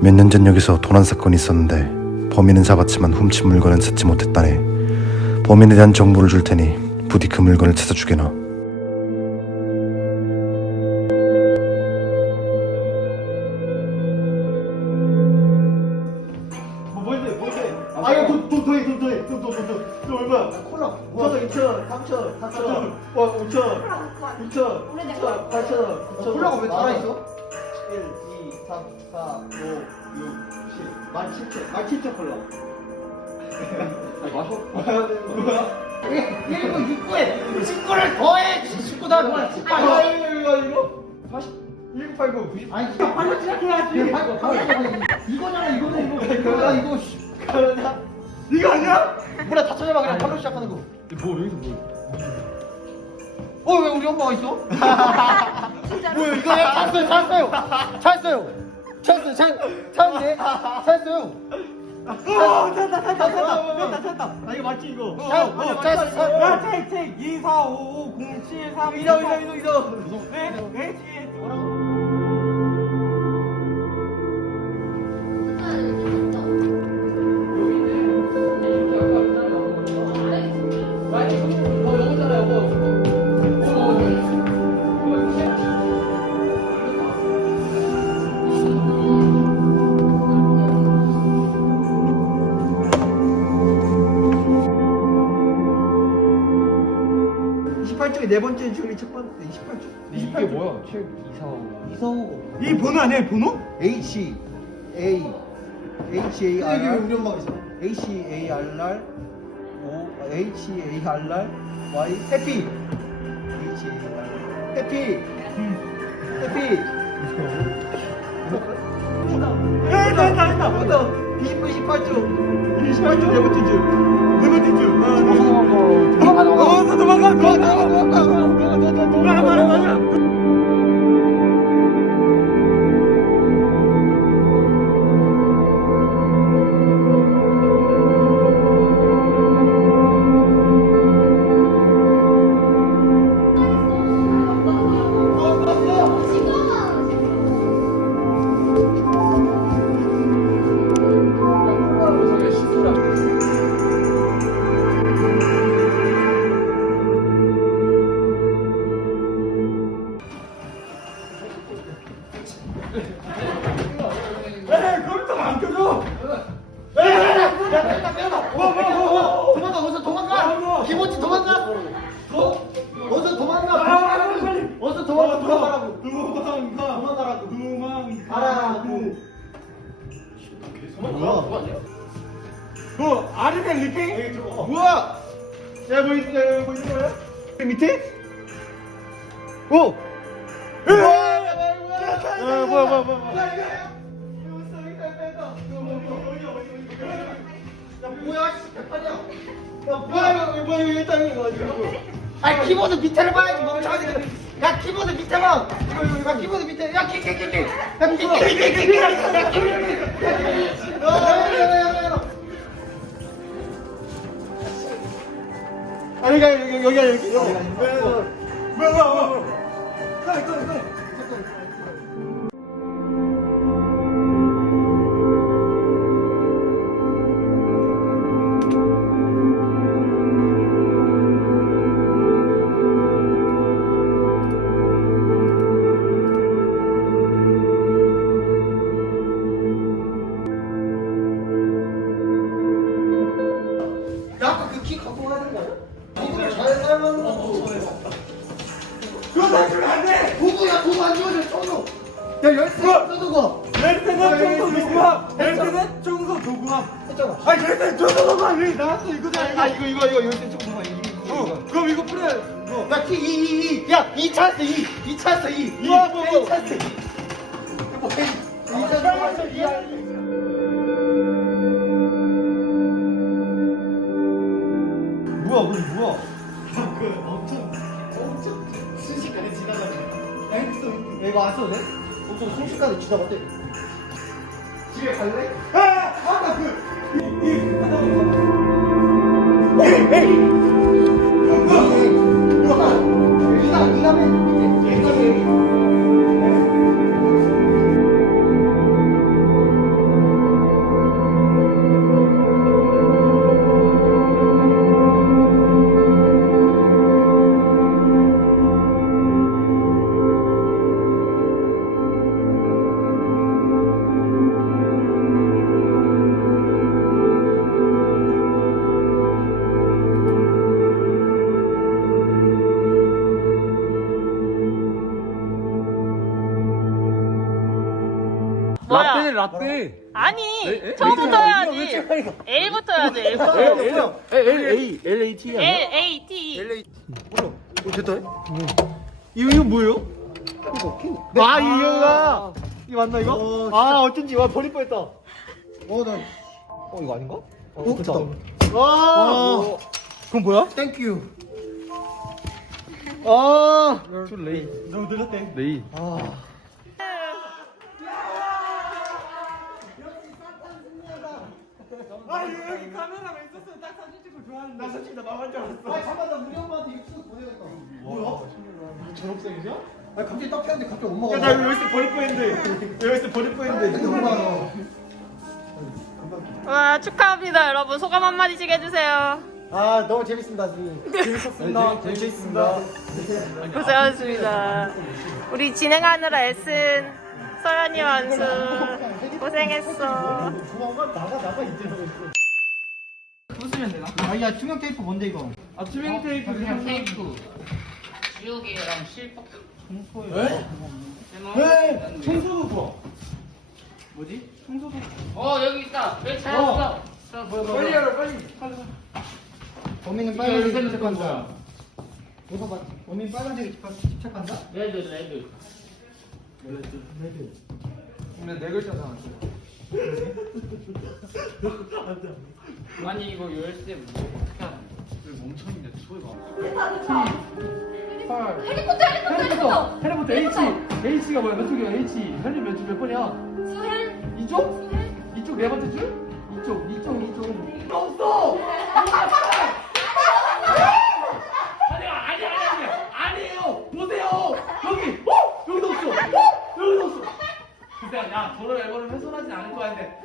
몇 년 전 여기서 도난 사건이 있었는데 범인은 잡았지만 훔친 물건은 찾지 못했다네. 범인에 대한 정보를 줄 테니 부디 그 물건을 찾아주게나. 뭐아 이거 돈돈 더해 돈 더해. 돈돈돈돈 얼마? 콜라. 저도 2천 3천 4천 와 5천 6천 6천 8천 콜라가 왜 달아있어? 1 2 3 4 5 6 7 만 7천 만 7천 콜라 마셔 마셔야 되는 거야? 1구 6구에 19를 더해 19다 그만 아 이거 이거 40 1989 90 아니 빨리 시작해야지 이거잖아 이거는 이거 그러나 이거 씨, 그러냐? 이거 아니야? 뭐라 다 찾아봐 그냥 팔로 시작하는 거. 뭐 여기서 뭐? 어왜 우리 엄마가 있어? 이거 야 찾았어요 찾았어요 찾았어요 찾았어요 찾 찾았네 찾았어요. 어 찾았다 찾았다 찾았다 찾았다 찾았다. 아 이거 맞지 이거? 찾 찾았어. 야, 책, 책, 2, 4, 5, 5, 0, 7, 3, 2, 이거 이거 이거 이거. 네, 네, (28쪽이) 네 번째 줄이 첫 번째 (28쪽) 이게 뭐야? 책 이사오. 이 번호 아니야, 번호? H A H A R 이게 R 우리 엄마가 있어. H A R R O H A R R Y 해피 H A R 해피 해피 야, 있다, 있다, 있다. 맞다. 28쪽. 28쪽 네 번째 줄. 네 번째 줄. 하나, 둘, 도망가, 어, 에이, 그럼 또안 껴줘. 에이, 야, 야, 떼어봐. 와, 와, 와, 와. 도망가 어서 도망가. 김호지 도망가. 어? 어서 도망가. 아, 빨리, 빨리. 어서 도망가 도망가라고. 도망가. 도망가라고. 도망가라고. 뭐야? 뭐, 아르센 리핑? 뭐야? 야, 뭐 있, 야, 뭐 있는 거야? 밑에? 오. 뭐야? 야, 뭐야, 뭐야, 뭐야, 뭐야. 야, 뭐야, 씨, 대판이야. 야, 뭐야, 이거, 뭐야, 이거 일단 이거 이거. 아니 키보드 밑에를 봐야지 멍청하지 야 키보드 밑에 봐 이거 이거 야 키보드 밑에 야 키키키키 야 키키키키키 야 키키키키 아니, 여기, 여기, 여기, 여기, 여기. 뭐야, 뭐야, 뭐야. 야, 이거, 이거. 야 그거 다 주면 안 돼. 도구야 도구 안 주면 청소 야, 열쇠 없어, 누구? 렌트는 청소 도구함. 렌트는 청소 도구함. 했잖아 아니, 렌트는 청소 도구함. 왜 나왔어? 이거잖아. 아, 이거, 이거, 이거, 열쇠 봐. 이거, 어, 이거. 그럼 이거 뿌려. 뭐. 야 키, 이, 이, 이. 야, 이 찬스, 이. 이 찬스, 이. 이. 뭐, 뭐, 뭐. 이 찬스, 이. 뭐, 이. 이 찬스, 이. 뭐야, 그럼 뭐야? 야, 했어. 야, 이거 안 써도 돼? 엄청 순식간에 지나갔대. 집에 갈래? 아, 아까 그 이, 이, 뭐야? 이가, 이가 맨 밑에. 이가 맨 밑에. 라떼. 아니 에? 처음부터 에? 해야지. L부터 해야지. L L부터. L L A L A T L A T. E. 어 됐다 이거 이거 뭐예요? 아 이거가 이거 맞나 이거? 아 어쩐지 와 버릴 뻔했다 어 어나 이거 아닌가? 어, 됐다. 와 그건 뭐야? 땡큐 아 레이 너무 늘렸대 레이. 나 솔직히 나 망할 줄 알았어. 아 잠깐 나 우리 엄마한테 찍어 보내야겠다. 뭐야? 졸업생이냐? 아 갑자기 딱 폈는데 갑자기 엄마가 야나 이거 여기서 버릴 뻔했는데. 여기서 버릴 뻔했는데. 근데 엄마가 와 축하합니다 여러분. 소감 한 마디씩 해주세요. 아 너무 재밌습니다 선생님 재밌었습니다. 재밌었습니다. 고생하셨습니다. 우리 진행하느라 애쓴 서연이 완수. 고생했어. 조만간 나가 나가 이제 아야 투명 테이프 뭔데 이거? 아 투명 테이프 그냥 테이프. 지우개랑 실밥. 왜 청소도 좋아 뭐지? 어 여기 있다. 왜 찾았어? 자 뭐야 빨리 빨리. 범인은 빨간색 집착한다. 웃어봐 범인 빨간색 집착- 집착한다? 레드 레드. 근데 네 글자 나왔어. 아니 이거 열쇠 뭐 어떻게 하는 해리포터 해리포터 해리포터 해리포터 H H가 뭐야 몇 쪽이야 H 현재 몇줄 몇 번이야? 수헬 이쪽? 이쪽 네 번째 줄? 이쪽 이쪽 이쪽. 없어. 아니 아니 아니 아니에요. 보세요. 여기 어 여기도 없어. 어 여기도 없어. 글쎄 야 도로 앨범을 훼손하진 않을 거야 근데